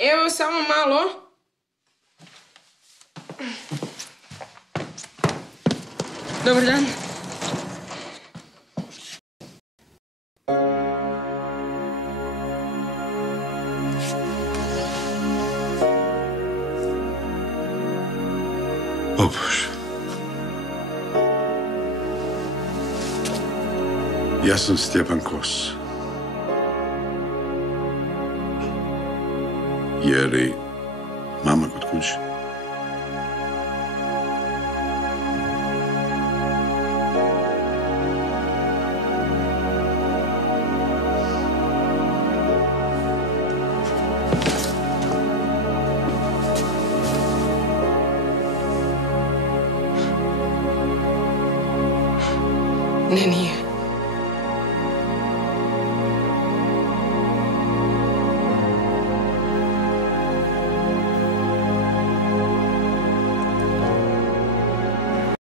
Evo, samo malo. Dobar dan. O Bože. Ja sam Stjepan Kos. Je li mama kod kuće? Ne, nije.